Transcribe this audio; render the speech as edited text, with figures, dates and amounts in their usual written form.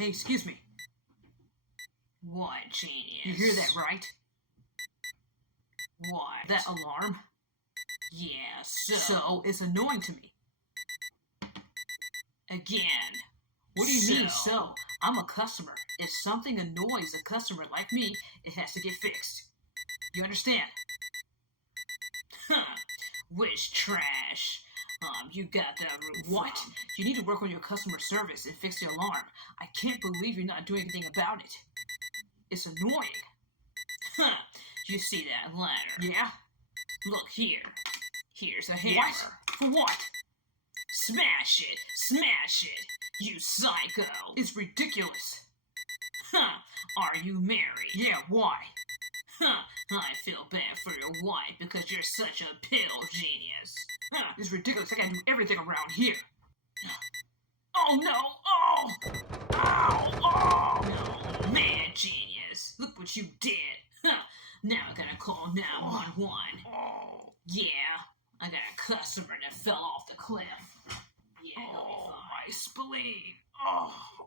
Hey, excuse me. What, genius? You hear that, right? What? That alarm? Yeah, So, it's annoying to me. Again. What do you mean, so? I'm a customer. If something annoys a customer like me, it has to get fixed. You understand? Huh. Which trash? You got that roof. What? You need to work on your customer service and fix the alarm. I can't believe you're not doing anything about it. It's annoying. Huh. You see that ladder? Yeah? Look here. Here's a hammer. What? For what? Smash it! Smash it! You psycho! It's ridiculous. Huh. Are you married? Yeah, why? Huh. I feel bad for your wife because you're such a pill genius. Huh. It's ridiculous. I gotta do everything around here. Oh no! Oh! Ow! Oh! No, man, genius! Look what you did! Huh. Now I gotta call 911. Oh. Yeah, I got a customer that fell off the cliff. Yeah, he'll be fine. My spleen. Oh.